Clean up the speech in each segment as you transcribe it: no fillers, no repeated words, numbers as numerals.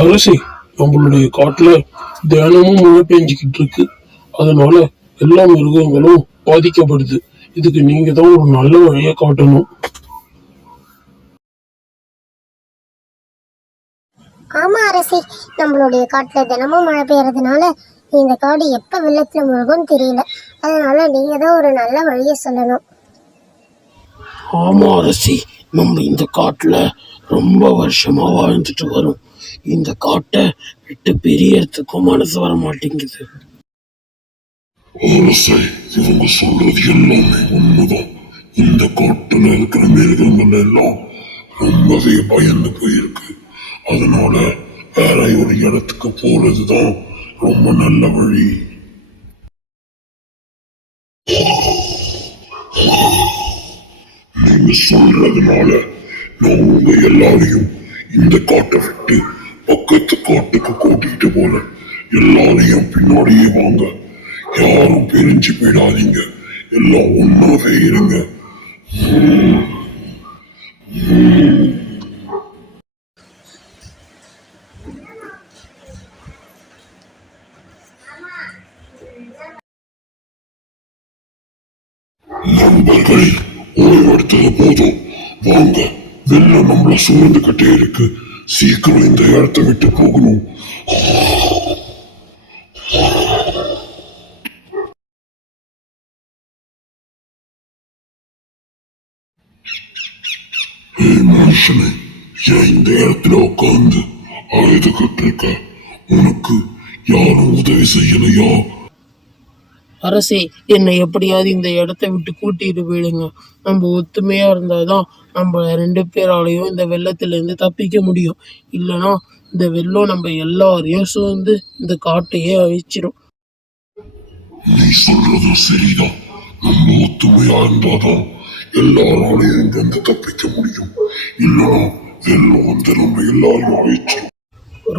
அரசி, நம்மளுடைய காட்டுல தினமும் மழை பெஞ்சுக்கிட்டு இருக்கு. அதனால எல்லா மிருகங்களும் பாதிக்கப்படுது. இதுக்கு நீங்க தான் ஒரு நல்ல வழியை காட்டணும். ஆமா அரசி, நம்மளுடைய காட்டுல தினமும் மழை பெய்யறதுனால இந்த காடு எப்ப வெள்ளத்துல முழுகும் தெரியல. அதனால நீங்க தான் ஒரு நல்ல வழியை சொல்லணும். ஆமா அரசி, நம்ம இந்த காட்டுல ரொம்ப வருஷமா வாழ்ந்துட்டு வரோம். இந்த காட்டை விட்டு பிரியறதுக்கும் மனசு வர மாட்டேங்குது. அரசை, இவங்க சொல்றது எல்லாமே உண்மைதான். இந்த காட்டுல இருக்கிற மிருகங்கள் எல்லாம் ரொம்பவே பயந்து போயிருக்கு. அதனால வேற ஒரு இடத்துக்கு போறதுதான் ரொம்ப நல்ல வழி. நீங்க சொல்றதுனால நான் உங்க எல்லாரையும் இந்த காட்டை விட்டு பக்கத்து காட்டுக்கு கூட்டிட்டு போறேன். எல்லாரையும் பின்னாடியே வாங்க. யாரும் பிரிஞ்சு போயிடாதீங்க. எல்லாம் ஒன்னாவே இருங்க. நண்பர்கள், ஓய்வெடுத்தது போதும். வாங்க, வெள்ளம் நம்மள சூழ்ந்துகிட்டே இருக்கு. சீக்கிரம் இந்த இடத்தை விட்டு போகணும். மனுஷனே, ஏன் இந்த இடத்துல உட்காந்து அழுதுகிட்டு இருக்க? உனக்கு யாரும் உதவி செய்யலையா? அரசே, என்னை எப்படியாவது இந்த இடத்த விட்டு கூட்டிட்டு போயிடுங்க. நம்ம ஒத்துமையா இருந்தாதான் நம்ம 2 பேராலையும் இந்த வெள்ளத்துல இருந்து தப்பிக்க முடியும். இல்லைன்னா இந்த வெள்ளம் நம்ம எல்லாரையும் சூழ்ந்து இந்த காட்டையே அழிச்சிடும். நீ சொல்றது சரிதான். நம்ம ஒத்துமையா இருந்தாதான் எல்லாராலையும் இங்கிருந்து தப்பிக்க முடியும். இல்லைன்னா வெள்ளம் வந்து நம்ம எல்லாரையும் அழிச்சிடும்.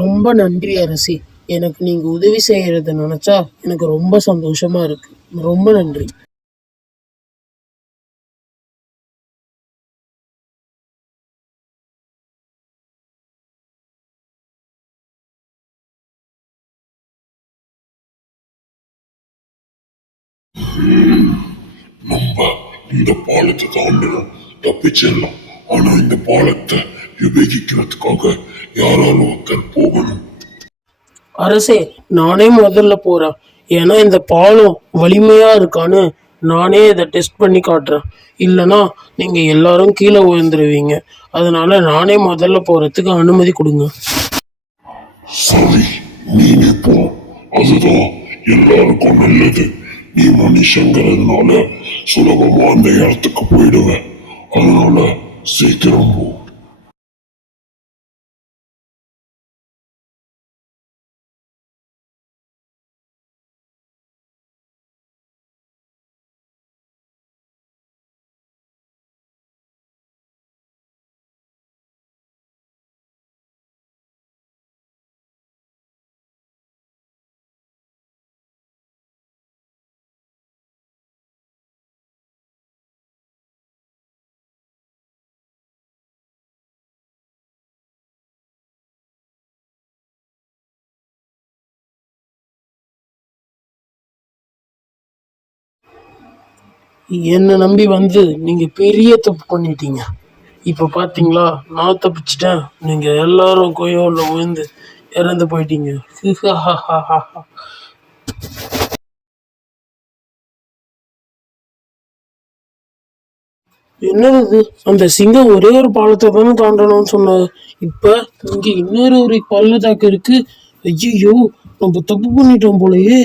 ரொம்ப நன்றி அரசி. எனக்கு நீங்க உதவி செய்யறத நினைச்சா எனக்கு ரொம்ப சந்தோஷமா இருக்கு. ரொம்ப நன்றி. நம்ம இந்த பாலத்தை தாண்டணும், தப்பிச்சிடலாம். ஆனா இந்த பாலத்தை விவேகிக்கிறதுக்காக யாராலும் ஒருத்தர் போகணும். அரசே, நானே முதல்ல போறேன். ஏன்னா இந்த பாலம் வலிமையா இருக்கான்னு நானே இதை டெஸ்ட் பண்ணி காட்டுறேன். இல்லைன்னா நீங்க எல்லாரும் கீழே விழுந்துருவீங்க. அதனால நானே முதல்ல போறதுக்கு அனுமதி கொடுங்க. சரி, நீனே போ. அதுதான் எல்லாருக்கும் நல்லது. நீ மனுஷங்கிறதுனால சுலபமா அந்த இடத்துக்கு போயிடுவேன். அதனால சீக்கிரம் போ. என்னை நம்பி வந்து நீங்க பெரிய தப்பு பண்ணிட்டீங்க. இப்ப பாத்தீங்களா, நான் தப்பிச்சிட்டேன். நீங்க எல்லாரும் கோயோல விழுந்து இறந்து போயிட்டீங்க. என்னது, அந்த சிங்கம் ஒரே ஒரு பாலத்தை தானே தாண்டணும்னு சொன்னாங்க. இப்ப இங்க இன்னொரு பள்ளத்தாக்கு இருக்கு. ஐயோ, நம்ம தப்பு பண்ணிட்டோம் போலயே.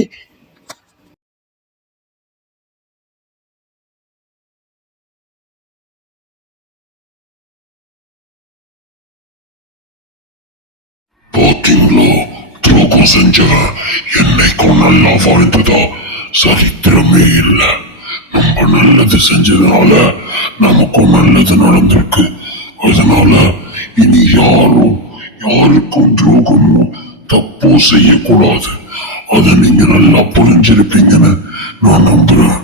பாத்தீங்களா, துரோகம் செஞ்சவன் என்னைக்கும் நல்லா வாழ்ந்ததா சரித்திரமே இல்லை. நம்ம நல்லது செஞ்சதுனால நமக்கும் நல்லது நடந்திருக்கு. அதனால இனி யாருக்கும் துரோகமும் தப்போ செய்யக்கூடாது. அதை நீங்க நல்லா புரிஞ்சிருப்பீங்கன்னு நான் நம்புறேன்.